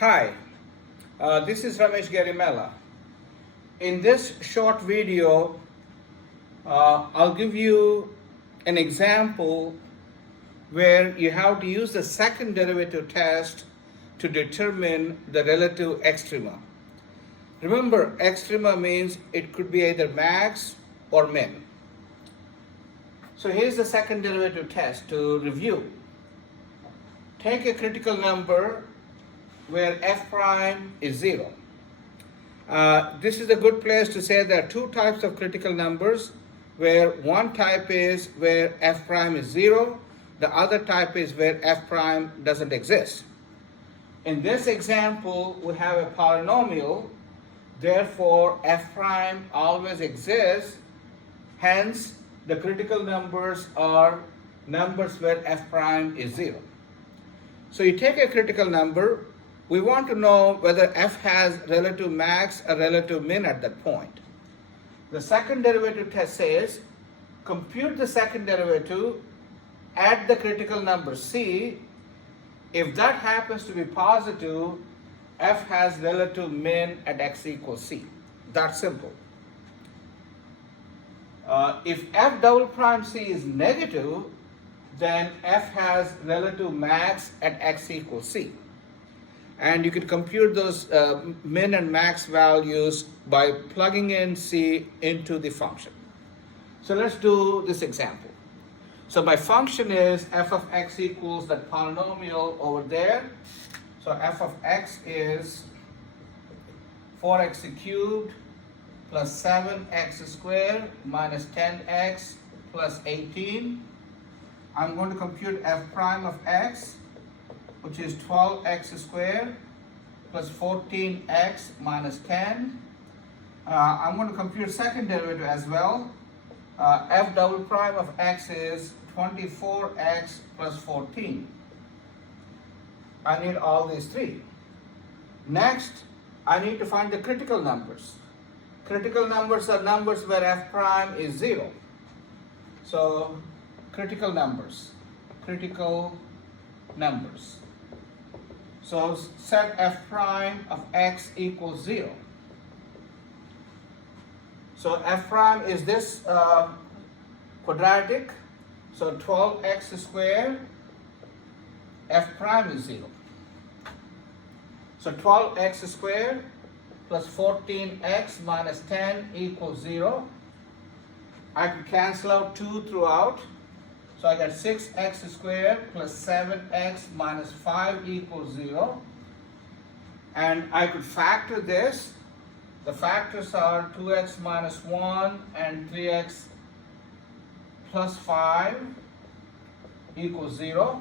Hi, this is Ramesh Garimella. In this short video, I'll give you an example where you have to use the second derivative test to determine the relative extrema. Remember, extrema means it could be either max or min. So here's the second derivative test to review. Take a critical number where f prime is 0. This is a good place to say there are two types of critical numbers, where one type is where f prime is 0, the other type is where f prime doesn't exist. In this example, we have a polynomial, therefore f prime always exists, hence the critical numbers are numbers where f prime is 0. So you take a critical number, we want to know whether f has relative max or relative min at that point. The second derivative test says, compute the second derivative at the critical number c. If that happens to be positive, f has relative min at x equals c. That's simple. If f double prime c is negative, then f has relative max at x equals c. And you can compute those min and max values by plugging in c into the function. So let's do this example. So my function is f of x equals that polynomial over there. So f of x is 4x cubed plus 7x squared minus 10x plus 18. I'm going to compute f prime of x, which is 12x squared plus 14x minus 10. I'm going to compute second derivative as well. F double prime of x is 24x plus 14. I need all these three. Next, I need to find the critical numbers. Critical numbers are numbers where f prime is 0. So, critical numbers. So set f prime of x equals 0. So f prime is this quadratic. So 12x squared, f prime is 0. So 12x squared plus 14x minus 10 equals 0. I can cancel out 2 throughout. So I got 6x squared plus 7x minus 5 equals 0. And I could factor this. The factors are 2x minus 1 and 3x plus 5 equals 0.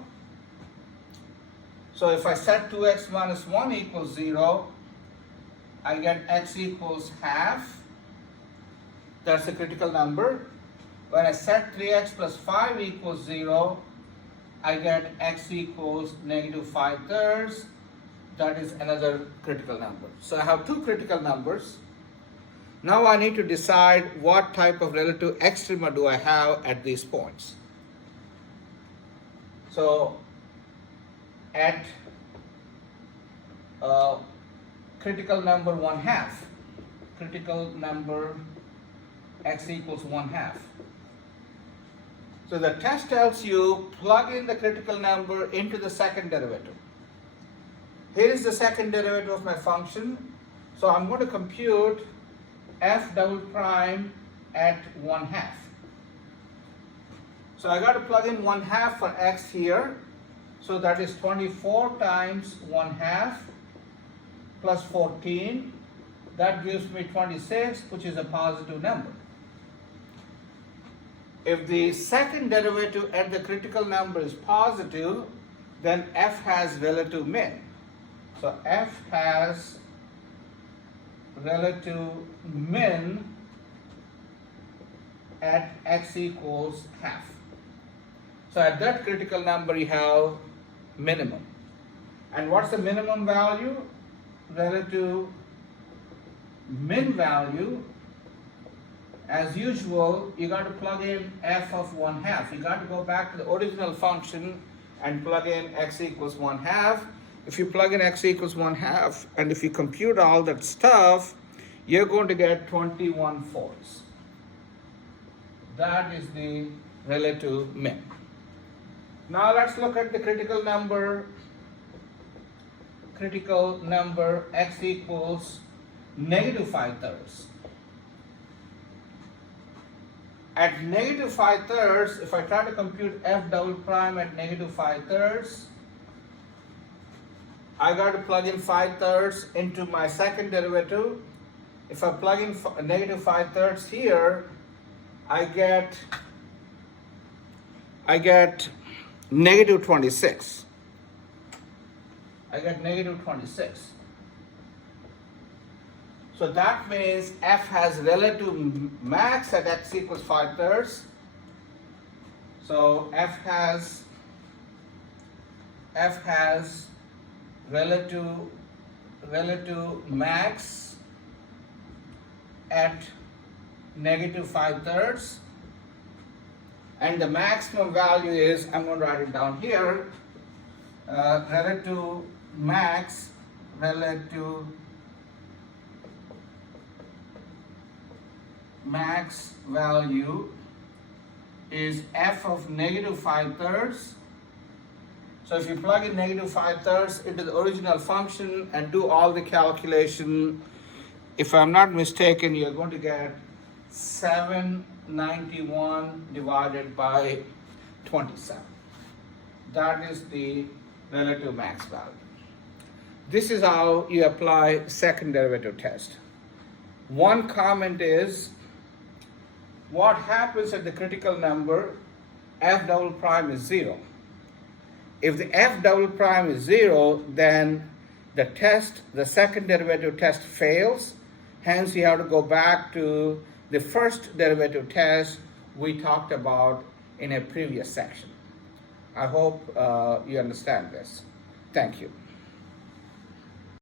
So if I set 2x minus 1 equals 0, I get x equals half. That's a critical number. When I set 3x plus 5 equals 0, I get x equals negative 5/3. That is another critical number. So I have two critical numbers. Now I need to decide what type of relative extrema do I have at these points. So at critical number 1/2, critical number x equals 1/2. So the test tells you plug in the critical number into the second derivative. Here is the second derivative of my function. So I'm going to compute f double prime at 1/2. So I got to plug in 1/2 for x here. So that is 24 times 1/2 plus 14. That gives me 26, which is a positive number. If the second derivative at the critical number is positive, then f has relative min. So f has relative min at x equals half. So at that critical number you have minimum. And what's the minimum value? Relative min value. As usual, you got to plug in f of 1/2. You got to go back to the original function and plug in x equals 1/2. if you plug in x equals 1/2, and if you compute all that stuff, you're going to get 21/4. That is the relative min. Now let's look at the critical number. Critical number x equals -5/3. At -5/3, if I try to compute f double prime at -5/3, I got to plug in 5/3 into my second derivative. If I plug in -5/3 here, I get -26. I get -26. So that means f has relative max at x equals 5/3. So f has relative max at -5/3, and the maximum value is, I'm going to write it down here, relative max value is f of -5/3. So if you plug in -5/3 into the original function and do all the calculation, if I'm not mistaken, you're going to get 791 divided by 27. That is the relative max value. This is how you apply second derivative test. One comment is, what happens at the critical number f double prime is 0? If the f double prime is 0, then the second derivative test fails. Hence, you have to go back to the first derivative test we talked about in a previous section. I hope you understand this. Thank you.